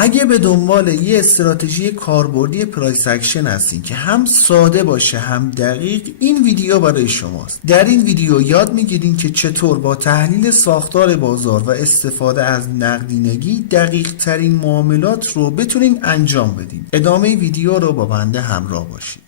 اگه به دنبال یه استراتژی کاربردی پرایس اکشن هستین که هم ساده باشه هم دقیق، این ویدیو برای شماست. در این ویدیو یاد میگیرین که چطور با تحلیل ساختار بازار و استفاده از نقدینگی دقیق ترین معاملات رو بتونین انجام بدین. ادامه ویدیو رو با بنده همراه باشید.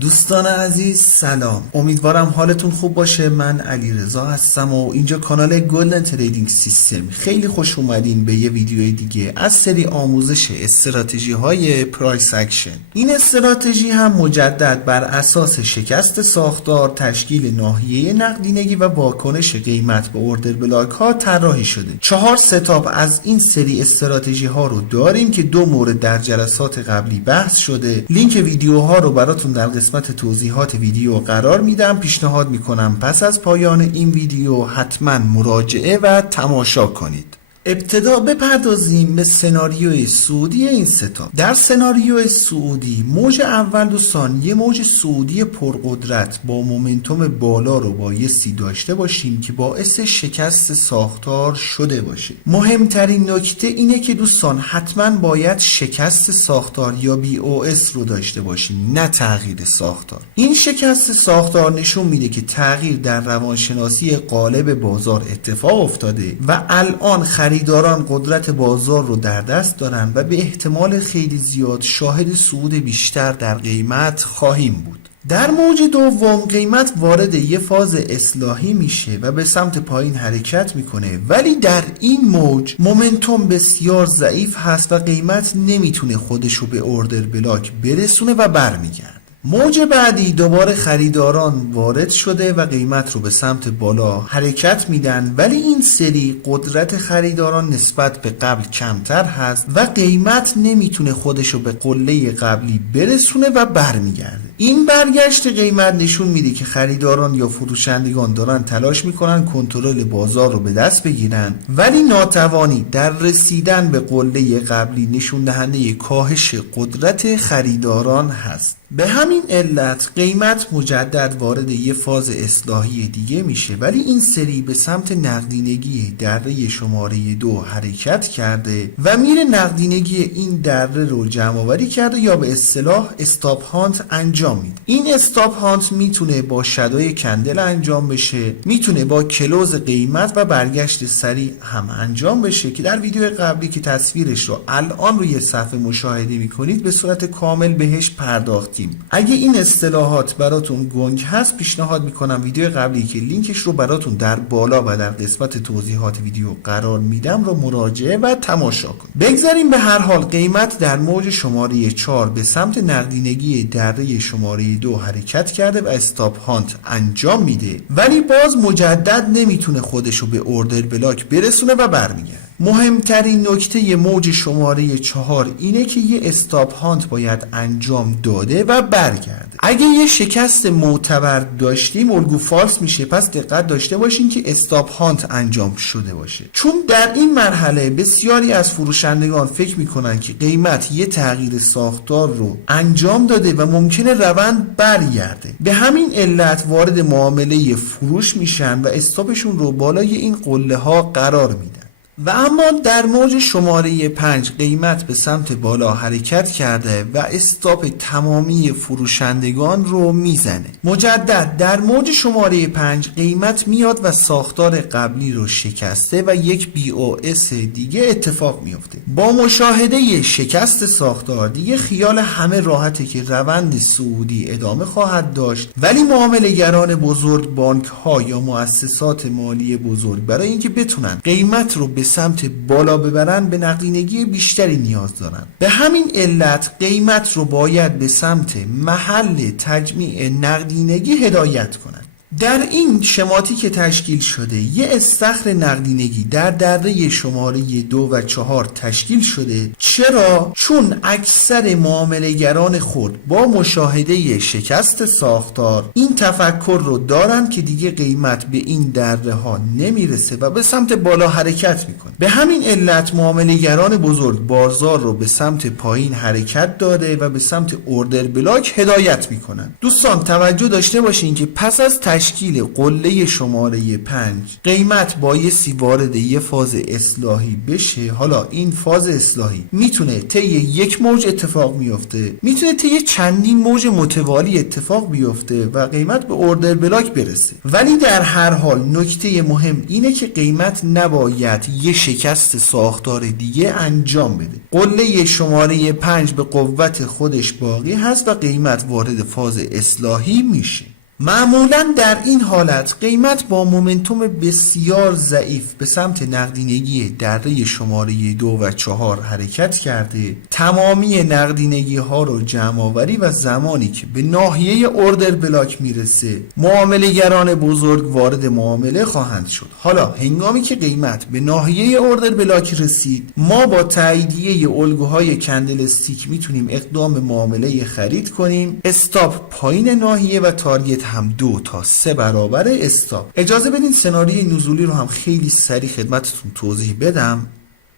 دوستان عزیز سلام، امیدوارم حالتون خوب باشه. من علیرضا هستم و اینجا کانال گلدن تریدینگ سیستم. خیلی خوش اومدین به یه ویدیوی دیگه از سری آموزش استراتژی های پرایس اکشن. این استراتژی هم مجدد بر اساس شکست ساختار، تشکیل ناحیه نقدینگی و واکنش قیمت به اوردر بلاک ها طراحی شده. 4 ستاپ از این سری استراتژی ها رو داریم که 2 مورد در جلسات قبلی بحث شده. لینک ویدیوها رو براتون در قسمت توضیحات ویدیو قرار میدم. پیشنهاد میکنم پس از پایان این ویدیو حتما مراجعه و تماشا کنید. ابتدا بپردازیم به سناریوی صعودی این ستاپ. در سناریوی صعودی موج اول دوستان یه موج صعودی پرقدرت با مومنتوم بالا رو بایستی داشته باشیم که باعث شکست ساختار شده باشه. مهمترین نکته اینه که دوستان حتما باید شکست ساختار یا BOS رو داشته باشیم، نه تغییر ساختار. این شکست ساختار نشون میده که تغییر در روانشناسی قالب بازار اتفاق افتاده و الان خریداران قدرت بازار رو در دست دارن و به احتمال خیلی زیاد شاهد صعود بیشتر در قیمت خواهیم بود. در موج دوم قیمت وارد یه فاز اصلاحی میشه و به سمت پایین حرکت میکنه، ولی در این موج مومنتوم بسیار ضعیف هست و قیمت نمیتونه خودشو به اوردر بلاک برسونه و برمیگرده. موج بعدی دوباره خریداران وارد شده و قیمت رو به سمت بالا حرکت میدن، ولی این سری قدرت خریداران نسبت به قبل کمتر هست و قیمت نمیتونه خودشو به قله قبلی برسونه و برمیگرده. این برگشت قیمت نشون میده که خریداران یا فروشندگان دارن تلاش میکنن کنترل بازار رو به دست بگیرن، ولی ناتوانی در رسیدن به قله قبلی نشون دهنده کاهش قدرت خریداران هست. به همین علت قیمت مجدد وارد یه فاز اصلاحی دیگه میشه، ولی این سری به سمت نقدینگی دره شماره 2 حرکت کرده و میره نقدینگی این دره رو جمع آوری کرده یا به اصطلاح استاپ هانت انجام میده. این استاپ هانت میتونه با شادوی کندل انجام بشه، میتونه با کلوز قیمت و برگشت سریع هم انجام بشه که در ویدیو قبلی که تصویرش رو الان روی صفحه مشاهده میکنید به صورت کامل بهش پرداختیم. اگه این اصطلاحات براتون گنگ هست پیشنهاد میکنم ویدیو قبلی که لینکش رو براتون در بالا و در قسمت توضیحات ویدیو قرار میدم رو مراجعه و تماشا کنید. بگذاریم به هر حال قیمت در موج شماره 4 به سمت نقدینگی دره شماره 2 حرکت کرده و استاپ هانت انجام میده، ولی باز مجدد نمیتونه خودشو به اوردر بلاک برسونه و برمیگرده. مهمترین نکته موج شماره 4 اینه که یه استاپ هانت باید انجام داده و برگرده. اگه یه شکست معتبر داشتیم الگو فالس میشه، پس دقت داشته باشین که استاپ هانت انجام شده باشه، چون در این مرحله بسیاری از فروشندگان فکر میکنن که قیمت یه تغییر ساختار رو انجام داده و ممکنه روند برگرده. به همین علت وارد معامله فروش میشن و استاپشون رو بالای این قله ها قرار میدن. و اما در موج شماره 5 قیمت به سمت بالا حرکت کرده و استاپ تمامی فروشندگان رو میزنه. مجدد در موج شماره 5 قیمت میاد و ساختار قبلی رو شکسته و یک BOS دیگه اتفاق میفته. با مشاهده شکست ساختار دیگه خیال همه راحته که روند صعودی ادامه خواهد داشت، ولی معامله‌گران بزرگ، بانک ها یا مؤسسات مالی بزرگ برای اینکه بتونن قیمت رو به سمت بالا ببرن به نقدینگی بیشتری نیاز دارن. به همین علت قیمت رو باید به سمت محل تجمیع نقدینگی هدایت کنن. در این شماتی که تشکیل شده یه استخر نقدینگی در دره شماره 2 و 4 تشکیل شده. چرا؟ چون اکثر معامله‌گران خرد با مشاهده شکست ساختار این تفکر رو دارن که دیگه قیمت به این دره ها نمیرسه و به سمت بالا حرکت میکنه. به همین علت معامله‌گران بزرگ بازار رو به سمت پایین حرکت داده و به سمت اوردر بلاک هدایت میکنن. دوستان توجه داشته باشین که پس از تشکیل قله شماره 5 قیمت بایستی وارد یه فاز اصلاحی بشه. حالا این فاز اصلاحی میتونه طی یک موج اتفاق میفته، میتونه طی چندین موج متوالی اتفاق بیفته و قیمت به اوردر بلاک برسه. ولی در هر حال نکته مهم اینه که قیمت نباید یه شکست ساختار دیگه انجام بده. قله شماره 5 به قوت خودش باقی هست و قیمت وارد فاز اصلاحی میشه. معمولا در این حالت قیمت با مومنتوم بسیار ضعیف به سمت نقدینگی دره شماره 2 و 4 حرکت کرده. تمامی نقدینگی ها رو جمع آوری و زمانی که به ناحیه اوردر بلاک میرسه معامله گران بزرگ وارد معامله خواهند شد. حالا هنگامی که قیمت به ناحیه اوردر بلاک رسید ما با تاییدیه الگوهای کندل استیک میتونیم اقدام معامله خرید کنیم. استاپ پایین ناحیه و تارگت هم 2 تا 3 برابر استاپ. اجازه بدین سناریوی نزولی رو هم خیلی سریع خدمتتون توضیح بدم.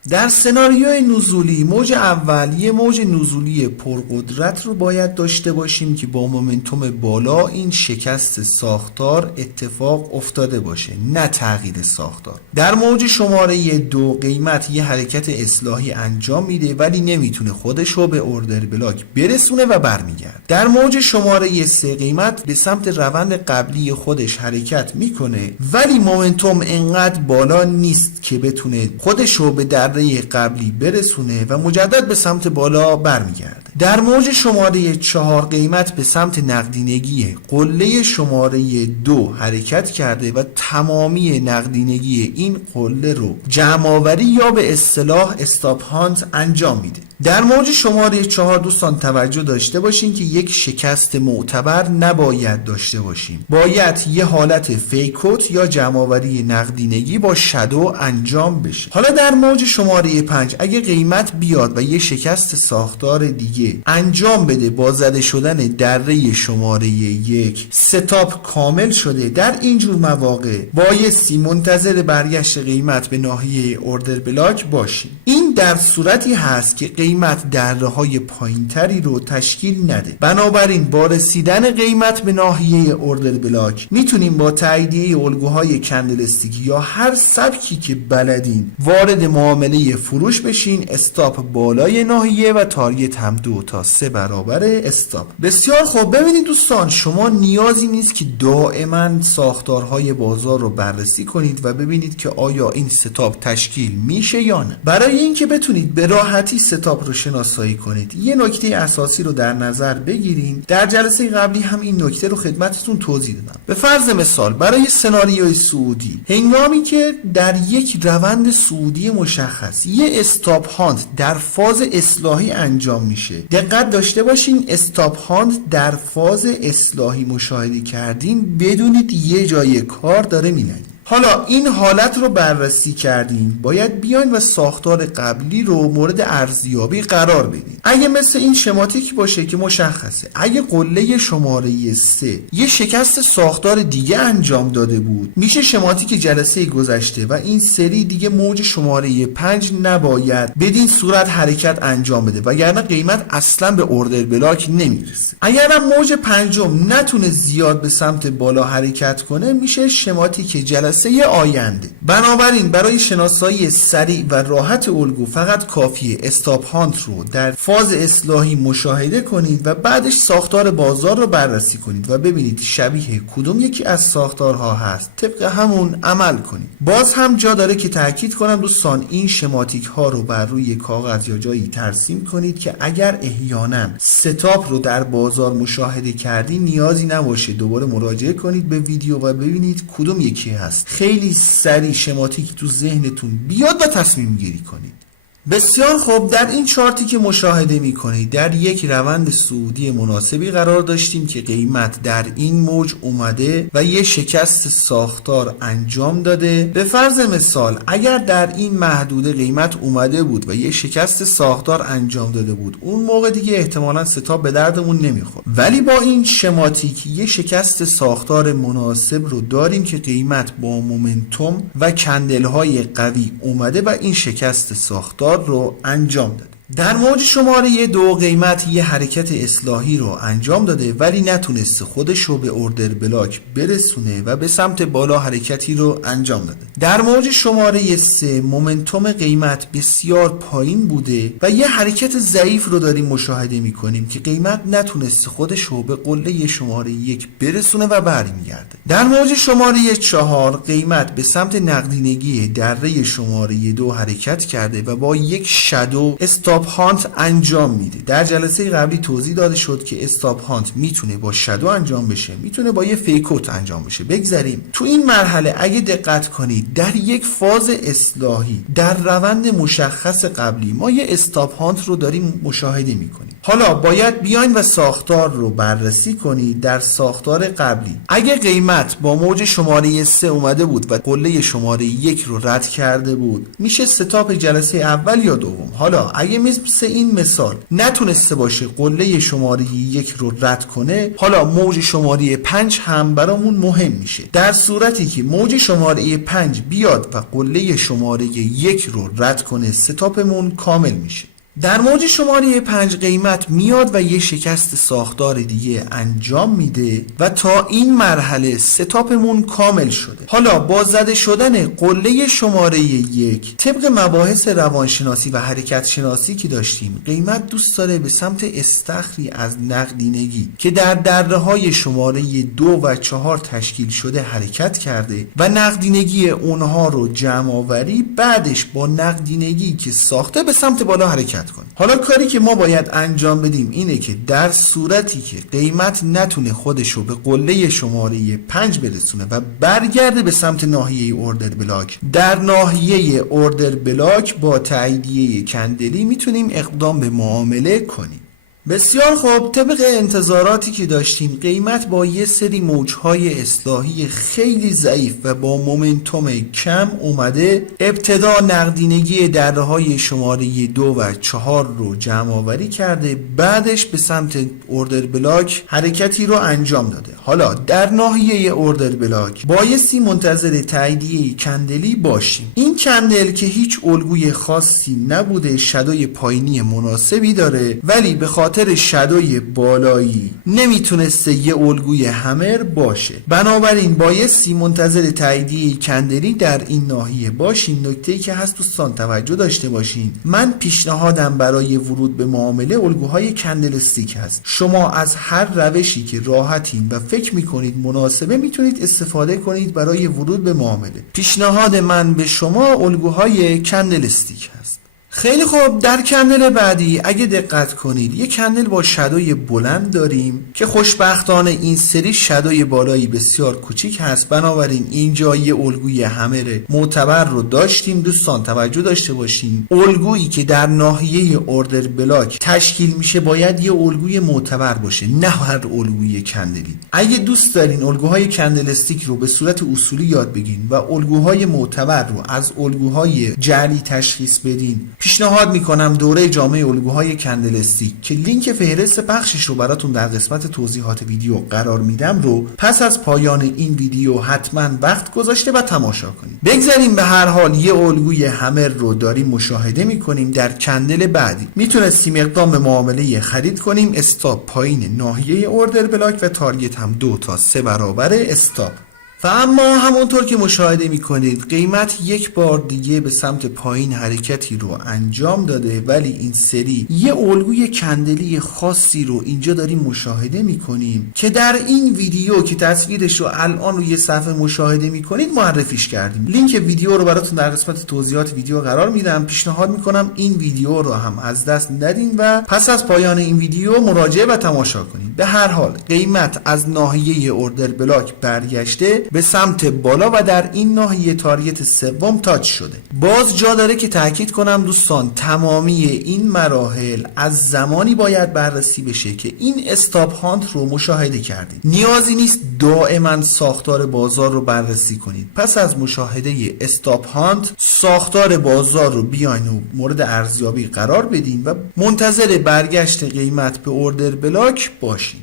در سناریوی نزولی موج اول یه موج نزولی پرقدرت رو باید داشته باشیم که با مومنتوم بالا این شکست ساختار اتفاق افتاده باشه، نه تغییر ساختار. در موج شماره 2 قیمت یه حرکت اصلاحی انجام میده ولی نمیتونه خودش رو به اوردر بلاک برسونه و برمیگرد. در موج شماره 3 قیمت به سمت روند قبلی خودش حرکت میکنه ولی مومنتوم انقدر بالا نیست که بتونه خودش رو به دره قبلی برسونه و مجدد به سمت بالا برمیگرده. در موج شماره 4 قیمت به سمت نقدینگی قله شماره 2 حرکت کرده و تمامی نقدینگی این قله رو جمع آوری یا به اصطلاح استاپ هانت انجام میده. در موج شماره 4 دوستان توجه داشته باشین که یک شکست معتبر نباید داشته باشیم. باید یه حالت فیکوت یا جمع‌آوری نقدینگی با شادو انجام بشه. حالا در موج شماره 5 اگه قیمت بیاد و یه شکست ساختار دیگه انجام بده با زده شدن دره شماره 1 ستاپ کامل شده، در اینجور مواقع بایستی منتظر برگشت قیمت به ناحیه اوردر بلاک باشیم. این در صورتی هست که قیمت دره‌های پایینتری رو تشکیل نده. بنابراین با رسیدن قیمت به ناحیه اوردر بلاک میتونیم با تاییدیه الگوهای کندل استیک یا هر سبکی که بلدین وارد معامله فروش بشین. استاپ بالای ناحیه و تارگت هم 2 تا 3 برابر استاپ. بسیار خوب. ببینید دوستان شما نیازی نیست که دائما ساختارهای بازار رو بررسی کنید و ببینید که آیا این ستاپ تشکیل میشه یا نه. برای اینکه بتونید به راحتی ستاپ رو شناسایی کنید یه نکته اساسی رو در نظر بگیرین. در جلسه قبلی هم این نکته رو خدمتتون توضیح دادم. به فرض مثال برای سناریوی سعودی هنگامی که در یک روند سعودی مشخص یه استاپ هاند در فاز اصلاحی انجام میشه، دقت داشته باشین استاپ هاند در فاز اصلاحی مشاهده کردین بدونید یه جای کار داره میلنگه. حالا این حالت رو بررسی کردین باید بیاین و ساختار قبلی رو مورد ارزیابی قرار بدین. اگه مثل این شماتیک باشه که مشخصه اگه قله شماره 3 یه شکست ساختار دیگه انجام داده بود میشه شماتیک جلسه گذشته و این سری دیگه موج شماره 5 نباید بدین صورت حرکت انجام بده وگرنه قیمت اصلا به اوردر بلاک نمیرسه. اگر هم موج پنجم نتونه زیاد به سمت بالا حرکت کنه میشه شماتیک جلسه آینده. بنابراین برای شناسایی سریع و راحت الگو فقط کافیه استاپ هانت رو در فاز اصلاحی مشاهده کنید و بعدش ساختار بازار رو بررسی کنید و ببینید شبیه کدوم یکی از ساختارها هست طبق همون عمل کنید. باز هم جا داره که تاکید کنم دوستان این شماتیک ها رو بر روی کاغذ یا جایی ترسیم کنید که اگر احیانا ستاپ رو در بازار مشاهده کردین نیازی نباشه دوباره مراجعه کنید به ویدیو و ببینید کدوم یکی هست. خیلی سریع شماتیک تو ذهنتون بیاد و تصمیم گیری کنید. بسیار خوب. در این چارتی که مشاهده میکنید در یک روند صعودی مناسبی قرار داشتیم که قیمت در این موج اومده و یه شکست ساختار انجام داده. به فرض مثال اگر در این محدوده قیمت اومده بود و یه شکست ساختار انجام داده بود اون موقع دیگه احتمالاً ستاپ به دردمون نمیخورد. ولی با این شماتیک یه شکست ساختار مناسب رو داریم که قیمت با مومنتوم و کندل های قوی اومده و این شکست ساختار رو انجام داد. در موج شماره 2 قیمت یه حرکت اصلاحی رو انجام داده ولی نتونسته خودش رو به اوردر بلاک برسونه و به سمت بالا حرکتی رو انجام داده. در موج شماره 3 مومنتوم قیمت بسیار پایین بوده و یه حرکت ضعیف رو داریم مشاهده میکنیم که قیمت نتونسته خودش رو به قله شماره 1 برسونه و برمیگرده. در موج شماره 4 قیمت به سمت نقدینگی دره شماره 2 حرکت کرده و با یک شادو استاپ هانت انجام میده. در جلسه قبلی توضیح داده شد که استاپ هانت میتونه با شادو انجام بشه، میتونه با یه فیکوت انجام بشه. بگذاریم تو این مرحله اگه دقت کنید در یک فاز اصلاحی در روند مشخص قبلی ما یه استاپ هانت رو داریم مشاهده میکنیم. حالا باید بیاین و ساختار رو بررسی کنید. در ساختار قبلی اگه قیمت با موج شماره 3 اومده بود و قله شماره 1 رو رد کرده بود میشه ستاپ جلسه اول یا دوم. حالا اگه مثل این مثال نتونسته باشه قله شماره 1 رو رد کنه، حالا موج شماره 5 هم برامون مهم میشه. در صورتی که موج شماره 5 بیاد و قله شماره 1 رو رد کنه ستاپمون کامل میشه. در موج شماره 5 قیمت میاد و یه شکست ساختار دیگه انجام میده و تا این مرحله ستاپمون کامل شده. حالا با زده شدن قله شماره 1 طبق مباحث روانشناسی و حرکت شناسی که داشتیم قیمت دوست داره به سمت استخری از نقدینگی که در دره های شماره 2 و 4 تشکیل شده حرکت کرده و نقدینگی اونها رو جمع آوری بعدش با نقدینگی که ساخته به سمت بالا حرکت کنیم. حالا کاری که ما باید انجام بدیم اینه که در صورتی که قیمت نتونه خودش رو به قله شماره 5 برسونه و برگرده به سمت ناحیه اوردر بلاک، در ناحیه اوردر بلاک با تاییدیه کندلی میتونیم اقدام به معامله کنیم. بسیار خوب، طبق انتظاراتی که داشتیم قیمت با یه سری موجهای اصلاحی خیلی ضعیف و با مومنتوم کم اومده ابتدا نقدینگی درهای شماره 2 و 4 رو جمع آوری کرده، بعدش به سمت اوردر بلاک حرکتی رو انجام داده. حالا در ناحیه اوردر بلاک بایستی منتظر تاییدیه کندلی باشیم. این کندل که هیچ الگوی خاصی نبوده، شادوی پایینی مناسبی داره ولی به خاطر شادوی بالایی نمیتونسته یه الگوی همر باشه، بنابراین بایستی منتظر تاییدیه کندلی در این ناحیه باشین. نکته‌ای که هست دوستان توجه داشته باشین، من پیشنهادم برای ورود به معامله الگوهای کندل استیک هست. شما از هر روشی که راحتین و فکر میکنید مناسبه میتونید استفاده کنید برای ورود به معامله. پیشنهاد من به شما الگوهای کندل استیک هست. خیلی خوب، در کندل بعدی اگه دقت کنید یک کندل با شادوی بلند داریم که خوشبختانه این سری شادوی بالایی بسیار کوچیک هست، بنابراین اینجا یه الگوی همر معتبر رو داشتیم. دوستان توجه داشته باشین، الگویی که در ناحیه اوردر بلاک تشکیل میشه باید یه الگوی معتبر باشه، نه هر الگوی کندلی. اگه دوست دارین الگوهای کندل استیک رو به صورت اصولی یاد بگیرین و الگوهای معتبر رو از الگوهای جعلی تشخیص بدین، پیشنهاد میکنم دوره جامعه الگوهای کندل استیک که لینک فهرست پخشش رو براتون در قسمت توضیحات ویدیو قرار میدم رو پس از پایان این ویدیو حتما وقت گذاشته و تماشا کنید. بگذاریم به هر حال یه الگوی همر رو داریم مشاهده میکنیم. در کندل بعدی میتونستیم اقدام به معامله خرید کنیم، استاپ پایین ناحیه اوردر بلاک و تارگت هم 2 تا 3 برابر استاپ. و اما همونطور که مشاهده میکنید قیمت یک بار دیگه به سمت پایین حرکتی رو انجام داده، ولی این سری یه الگوی کندلی خاصی رو اینجا داریم مشاهده میکنیم که در این ویدیو که تصویرش رو الان روی صفحه مشاهده میکنید معرفیش کردیم. لینک ویدیو رو براتون در قسمت توضیحات ویدیو قرار میدم. پیشنهاد میکنم این ویدیو رو هم از دست ندین و پس از پایان این ویدیو مراجعه و تماشا کنید. به هر حال قیمت از ناحیه اوردر بلاک برگشته به سمت بالا و در این ناحیه تارگت سوم تاچ شده. باز جا داره که تاکید کنم دوستان تمامی این مراحل از زمانی باید بررسی بشه که این استاپ هانت رو مشاهده کردید. نیازی نیست دائما ساختار بازار رو بررسی کنید. پس از مشاهده استاپ هانت ساختار بازار رو بیاین و مورد ارزیابی قرار بدین و منتظر برگشت قیمت به اوردر بلاک باشین.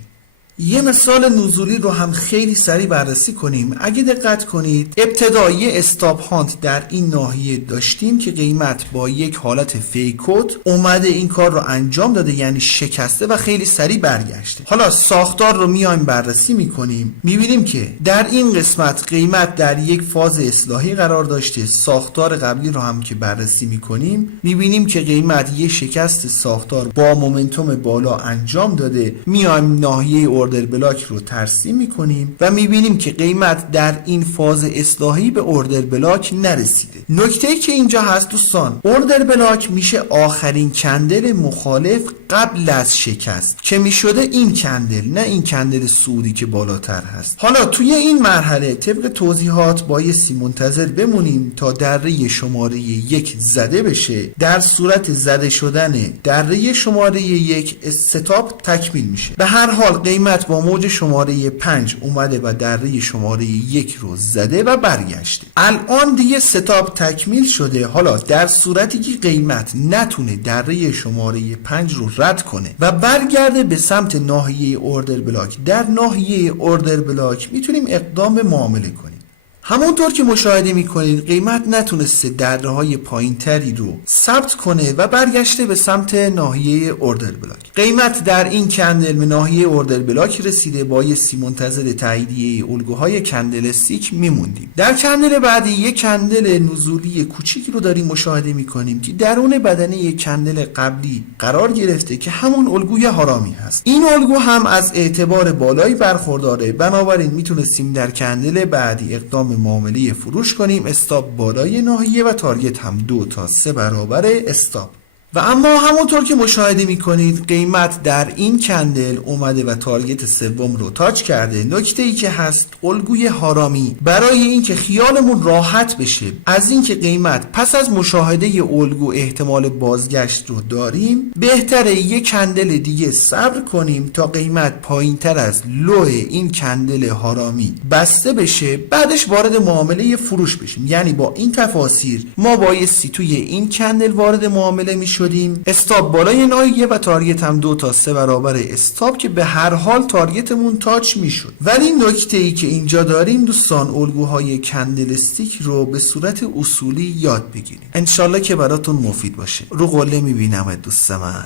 یه مثال نزولی رو هم خیلی سریع بررسی کنیم. اگه دقت کنید ابتدایی استاپ هانت در این ناحیه داشتیم که قیمت با یک حالت فیکوت اومده این کار رو انجام داده، یعنی شکسته و خیلی سریع برگشته. حالا ساختار رو میایم بررسی میکنیم، میبینیم که در این قسمت قیمت در یک فاز اصلاحی قرار داشته. ساختار قبلی رو هم که بررسی میکنیم میبینیم که قیمت یک شکست ساختار با مومنتوم بالا انجام داده. میایم ناحیه اوردر بلاک رو ترسیم میکنیم و میبینیم که قیمت در این فاز اصلاحی به اوردر بلاک نرسیده. نکته‌ای که اینجا هست دوستان، اوردر بلاک میشه آخرین کندل مخالف قبل از شکست که میشده این کندل، نه این کندل صعودی که بالاتر هست. حالا توی این مرحله طبق توضیحات بایستی منتظر بمونیم تا دره شماره 1 زده بشه. در صورت زده شدن دره شماره 1 استاپ تکمیل میشه. به هر حال قیمت با موج شماره 5 اومده و دره شماره 1 رو زده و برگشته. الان دیگه استاپ تکمیل شده. حالا در صورتی که قیمت نتونه دره شماره 5 رو رد کنه و برگرده به سمت ناحیه اوردر بلاک، در ناحیه اوردر بلاک میتونیم اقدام به معامله کنیم. همونطور که مشاهده میکنید قیمت نتونسته دره های پایین تری رو ثبت کنه و برگشته به سمت ناحیه اوردر بلاک. قیمت در این کندل به ناحیه اوردر بلاک رسیده. بایستی منتظر تاییدیه الگوهای کندل استیک میموندیم. در کندل بعدی یک کندل نزولی کوچیکی رو داریم مشاهده میکنیم که درون بدنه یک کندل قبلی قرار گرفته که همون الگوی هارامی هست. این الگو هم از اعتبار بالایی برخورداره، بنابراین میتونستیم در کندل بعدی اقدام معامله فروش کنیم. استاپ بالای ناحیه و تارگت هم 2 تا 3 برابر استاپ. و اما همونطور که مشاهده میکنید قیمت در این کندل اومده و تارگت سوم رو تاچ کرده. نکته ای که هست، الگوی هارامی برای اینکه خیالمون راحت بشه از اینکه قیمت پس از مشاهده الگو احتمال بازگشت رو داریم، بهتره یک کندل دیگه صبر کنیم تا قیمت پایین تر از لو این کندل هارامی بسته بشه، بعدش وارد معامله فروش بشیم. یعنی با این تفاسیر ما بایستی توی این کندل وارد معامله میشیم شدیم. استاپ بالای ناحیه و تارگت هم 2 تا 3 برابر استاپ که به هر حال تارگتمون تاچ میشد. ولی نکته ای که اینجا داریم دوستان، الگوهای کندل استیک رو به صورت اصولی یاد بگیریم. انشالله که براتون مفید باشه. رو قله میبینم دوست من.